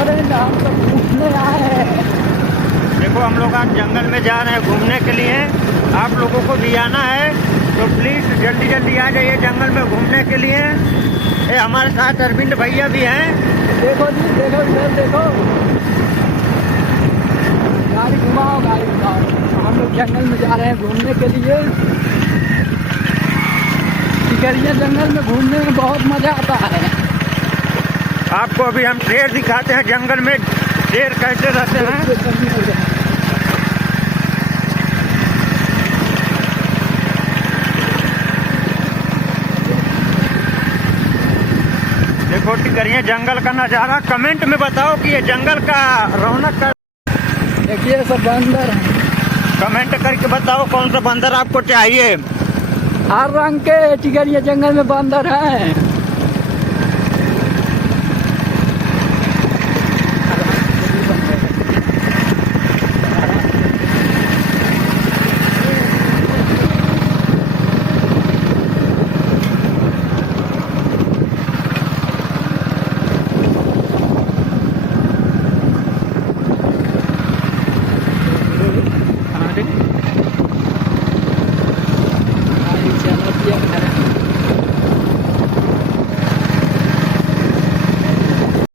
अरे हम तो घूमने आए हैं। देखो हम लोग आज जंगल में जा रहे हैं घूमने के लिए। आप लोगों को भी आना है तो प्लीज जल्दी जल्दी आ जाइए जंगल में घूमने के लिए। ये हमारे साथ अरविंद भैया भी हैं। देखो जी, देखो इधर देखो, गाड़ी घुमाओ, गाड़ी घुमाओ। हम लोग जंगल में जा रहे हैं घूमने के लिए। टिकरिया जंगल में घूमने में बहुत मजा आता है। आपको अभी हम शेर दिखाते हैं जंगल में शेर कैसे रहते हैं। देखो टिकरिया जंगल का नजारा। कमेंट में बताओ कि ये जंगल का रौनक का। देखिए सब बंदर हैं। कमेंट करके बताओ कौन सा बंदर आपको चाहिए। हर रंग के टिकरिया जंगल में बंदर हैं।